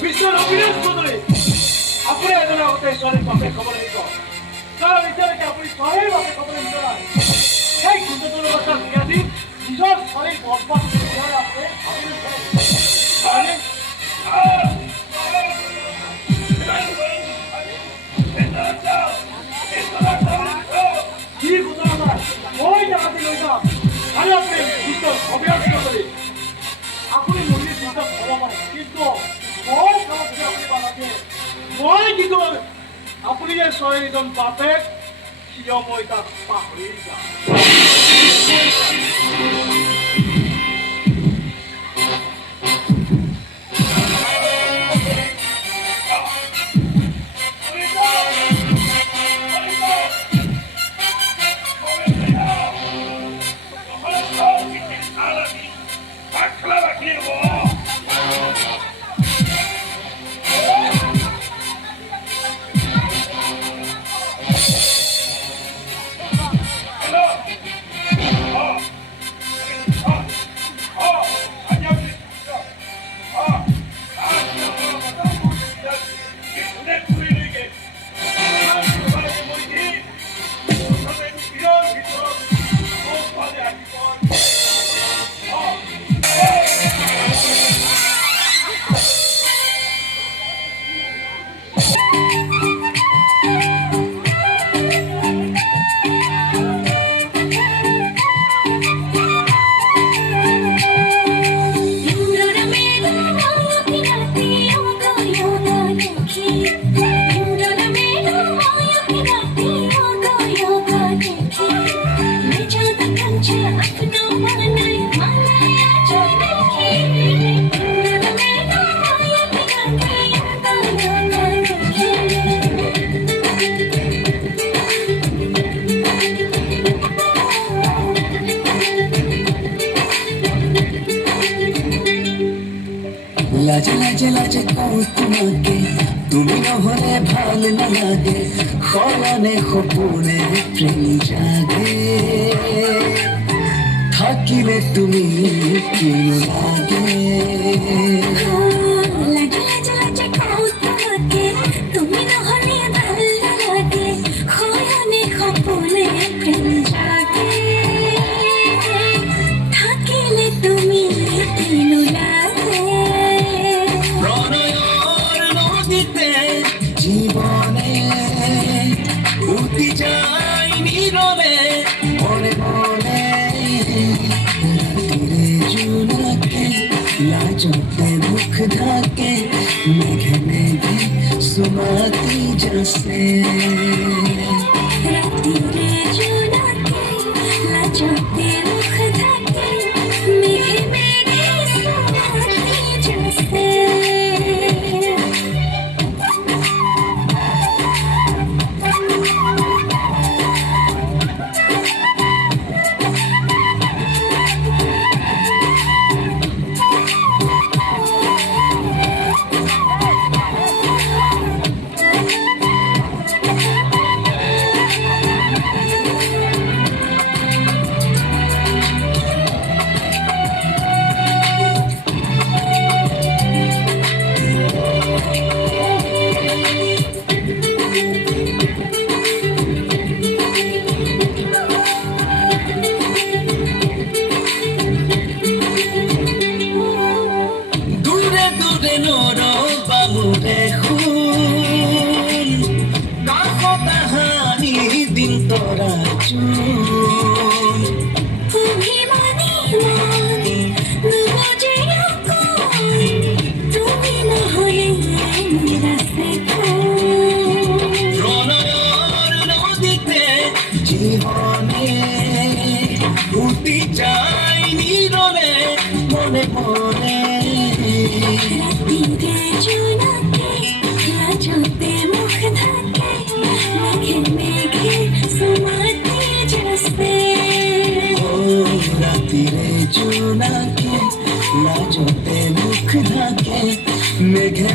বিশ্বের অভিনাশ চৌধুরী আপনি এজন্য হতে ঈশ্বরের বাপের খবর নিত কারণ ঈশ্বরকে আপনি শহরের বাপের খবর নিত না সেই সুন্দর কথা জিজ্ঞাসি নিজের শরীর বদমাস আপনি কি ঘটনা ওই জায়গাতে লইলাম আরে আপনি ঈশ্বর অভিনাশ চৌধুরী আপনি মন্দির চিন্তা ভালো মানে কিন্তু মই খাওয়া থেকে আপনি বানাতে মই কিন্তু আপনি যে শরীর একদম বাপে সিও মই তার পাহরি যা লাজে লাজে লাজে কও তোমাকে তুমি নহলে ভাল নালাগে সলনে সপোনে প্রেম জাগে থাকিলে তুমি কিনো লাগে জীবনে উঠি যাই নীরবে মনে মনে রাত্রিরে জোনাকে লাজতে মুখ ঢাকে মেঘে মেঘে সুমাতি যাচ্ছে রাত্রিরে জোনাকে লাজতে মুখ ঢাকে মেঘে মেঘে সুমাতি যাচ্ছে জীবনে উঠি যাই নীরবে মনে মনে রাত্রিরে জোনাকে লাজতে মুখ ঢাকে মেঘে মেঘে সুমাতি যাচ্ছে ও রাত্রিরে জোনাকে লাজতে মুখ ঢাকে মেঘে